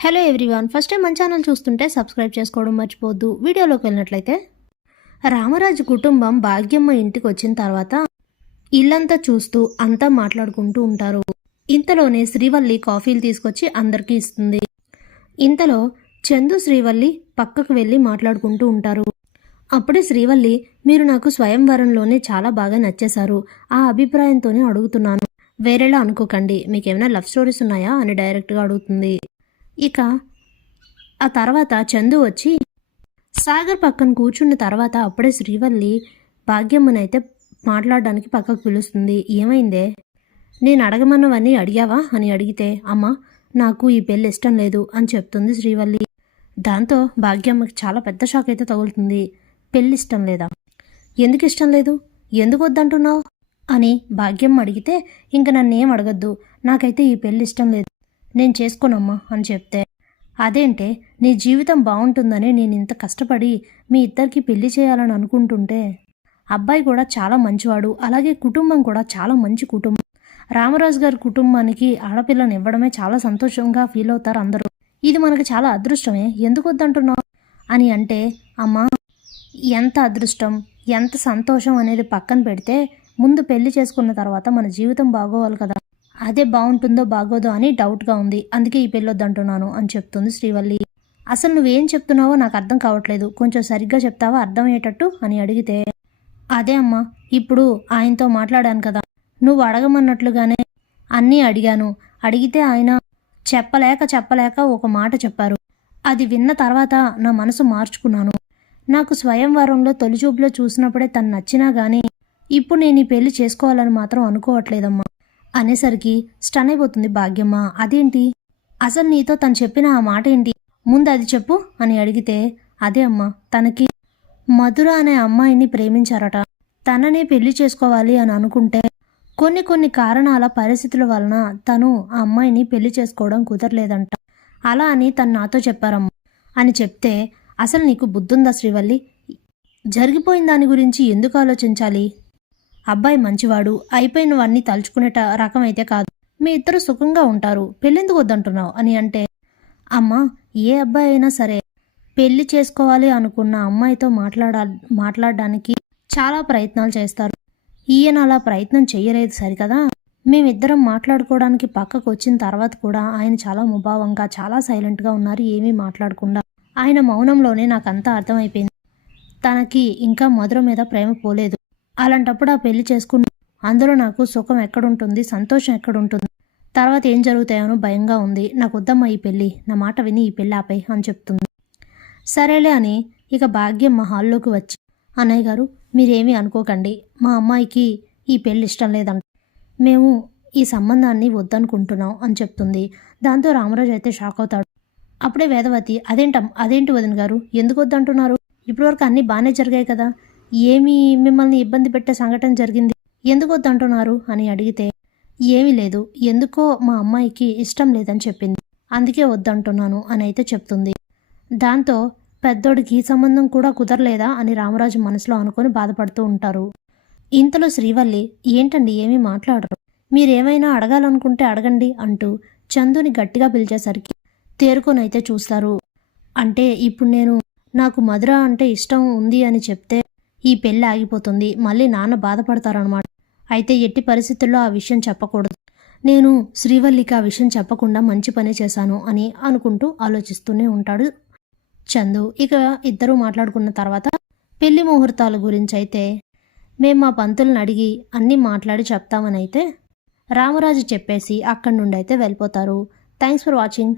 Hello everyone first time మన channel చూస్తుంటే subscribe చేసుకోవడం మర్చిపోవద్దు. వీడియోలోకి వెళ్ళినట్లయితే రామరాజు కుటుంబం భాగ్యమ్మ ఇంటికి వచ్చిన తర్వాత ఇల్లంతా చూస్తూ అంతా మాట్లాడుకుంటూ ఉంటారు. ఇంతలోనే శ్రీవల్లి కాఫీలు తీసుకొచ్చి అందరికీ ఇస్తుంది. ఇంతలో చందు శ్రీవల్లి పక్కకు వెళ్ళి మాట్లాడుకుంటూ ఉంటారు. అప్పుడే శ్రీవల్లి మీరు నాకు స్వయంవరంలోనే చాలా బాగా నచ్చేశారు. ఆ అభిప్రాయంతోనే అడుగుతున్నాను. వేరేలా అనుకోకండి. మీకేమైనా లవ్ స్టోరీస్ ఉన్నాయా? అని డైరెక్ట్గా అడుగుతుంది. ఇక ఆ తర్వాత చందు వచ్చి సాగర్ పక్కన కూర్చున్న తర్వాత అప్పుడే శ్రీవల్లి భాగ్యమ్మనైతే మాట్లాడడానికి పక్కకు పిలుస్తుంది. ఏమైందే? నేను అడగమన్నవన్నీ అడిగావా? అని అడిగితే అమ్మ నాకు ఈ పెళ్ళి ఇష్టం లేదు అని చెప్తుంది శ్రీవల్లి. దాంతో భాగ్యమ్మకి చాలా పెద్ద షాక్ అయితే తగులుతుంది. పెళ్ళి ఇష్టం లేదా? ఎందుకు ఇష్టం లేదు? ఎందుకు వద్దంటున్నావు? అని భాగ్యమ్మ అడిగితే ఇంక నన్నేం అడగద్దు. నాకైతే ఈ పెళ్ళి ఇష్టం లేదు. నేను చేసుకోనమ్మా అని చెప్తే అదేంటే నీ జీవితం బాగుంటుందని నేను ఇంత కష్టపడి మీ ఇద్దరికి పెళ్ళి చేయాలని అనుకుంటుంటే అబ్బాయి కూడా చాలా మంచివాడు అలాగే కుటుంబం కూడా చాలా మంచి కుటుంబం. రామరాజు గారి కుటుంబానికి ఆడపిల్లని ఇవ్వడమే చాలా సంతోషంగా ఫీల్ అవుతారు అందరూ. ఇది మనకు చాలా అదృష్టమే. ఎందుకు వద్దంటున్నావు? అని అంటే అమ్మా ఎంత అదృష్టం ఎంత సంతోషం అనేది పక్కన పెడితే ముందు పెళ్ళి చేసుకున్న తర్వాత మన జీవితం బాగోవాలి కదా. అదే బాగుంటుందో బాగోదో అని డౌట్గా ఉంది. అందుకే ఈ పెళ్ళొద్దంటున్నాను అని చెప్తుంది శ్రీవల్లి. అసలు నువ్వేం చెప్తున్నావో నాకు అర్థం కావట్లేదు. కొంచెం సరిగ్గా చెప్తావా? అర్థమయ్యేటట్టు? అని అడిగితే అదే అమ్మా ఇప్పుడు ఆయనతో మాట్లాడాను కదా. నువ్వు అడగమన్నట్లుగానే అన్నీ అడిగాను. అడిగితే ఆయన చెప్పలేక చెప్పలేక ఒక మాట చెప్పారు. అది విన్న తర్వాత నా మనసు మార్చుకున్నాను. నాకు స్వయంవరంలో తొలిచూపులో చూసినప్పుడే తను నచ్చినా గానీ ఇప్పుడు నేను ఈ పెళ్ళి చేసుకోవాలని మాత్రం అనుకోవట్లేదమ్మా. అనేసరికి స్టన్ అయిపోతుంది భాగ్యమ్మ. అదేంటి? అసలు నీతో తను చెప్పిన ఆ మాట ఏంటి? ముందు అది చెప్పు అని అడిగితే అదే అమ్మా తనకి మధుర అనే అమ్మాయిని ప్రేమించారట. తననే పెళ్ళి చేసుకోవాలి అని అనుకుంటే కొన్ని కొన్ని కారణాల పరిస్థితుల వలన తను ఆ అమ్మాయిని పెళ్ళి చేసుకోవడం కుదరలేదంట. అలా అని తను నాతో చెప్పారమ్మా అని చెప్తే అసలు నీకు బుద్ధుందా శ్రీవల్లి? జరిగిపోయిన దాని గురించి ఎందుకు ఆలోచించాలి? అబ్బాయి మంచివాడు అయిపోయినవన్నీ తలుచుకునేట రకం అయితే కాదు. మీ ఇద్దరు సుఖంగా ఉంటారు పెళ్ళెందుకు వద్దంటున్నావు? అని అంటే అమ్మా ఏ అబ్బాయి అయినా సరే పెళ్ళి చేసుకోవాలి అనుకున్న అమ్మాయితో మాట్లాడా మాట్లాడడానికి చాలా ప్రయత్నాలు చేస్తారు. ఈయన అలా ప్రయత్నం చేయలేదు సరికదా? మేమిద్దరం మాట్లాడుకోవడానికి పక్కకు వచ్చిన తర్వాత కూడా ఆయన చాలా ముభావంగా చాలా సైలెంట్గా ఉన్నారు ఏమీ మాట్లాడకుండా. ఆయన మౌనంలోనే నాకంతా అర్థమైపోయింది. తనకి ఇంకా మధుర మీద ప్రేమ పోలేదు. అలాంటప్పుడు ఆ పెళ్ళి చేసుకుని అందులో నాకు సుఖం ఎక్కడుంటుంది సంతోషం ఎక్కడుంటుంది. తర్వాత ఏం జరుగుతాయోనో భయంగా ఉంది. నాకు వద్దమ్మా ఈ పెళ్ళి నా మాట విని ఈ పెళ్ళి ఆపై అని చెప్తుంది. సరేలే అని ఇక భాగ్యం మా హాల్లోకి వచ్చి అన్నయ్య గారు మీరేమీ అనుకోకండి. మా అమ్మాయికి ఈ పెళ్ళి ఇష్టం లేదంట. మేము ఈ సంబంధాన్ని వద్దనుకుంటున్నాం అని చెప్తుంది. దాంతో రామరాజు అయితే షాక్ అవుతాడు. అప్పుడే వేదవతి అదేంటం అదేంటి వదిన గారు? ఎందుకు వద్దంటున్నారు? ఇప్పటివరకు అన్నీ బాగానే జరిగాయి కదా. ఏమీ మిమ్మల్ని ఇబ్బంది పెట్టే సంఘటన జరిగింది? ఎందుకు వద్దంటున్నారు అని అడిగితే ఏమీ లేదు. ఎందుకో మా అమ్మాయికి ఇష్టం లేదని చెప్పింది. అందుకే వద్దంటున్నాను అని అయితే చెప్తుంది. దాంతో పెద్దోడికి ఈ సంబంధం కూడా కుదరలేదా అని రామరాజు మనసులో అనుకొని బాధపడుతూ ఉంటారు. ఇంతలో శ్రీవల్లి ఏంటండి? ఏమీ మాట్లాడరు. మీరేమైనా అడగాలనుకుంటే అడగండి అంటూ చందుని గట్టిగా పిలిచేసరికి తేరుకొనైతే చూస్తారు. అంటే ఇప్పుడు నేను నాకు మధుర అంటే ఇష్టం ఉంది అని చెప్తే ఈ పెళ్ళి ఆగిపోతుంది. మళ్ళీ నాన్న బాధపడతారనమాట అయితే ఎట్టి పరిస్థితుల్లో ఆ విషయం చెప్పకూడదు. నేను శ్రీవల్లికి ఆ విషయం చెప్పకుండా మంచి పని చేశాను అని అనుకుంటూ ఆలోచిస్తూనే ఉంటాడు చందు. ఇక ఇద్దరూ మాట్లాడుకున్న తర్వాత పెళ్ళి ముహూర్తాల గురించి అయితే మేము మా పంతులను అడిగి అన్నీ మాట్లాడి చెప్తామని అయితే రామరాజు చెప్పేసి అక్కడి నుండి అయితే వెళ్ళిపోతారు. Thanks for watching.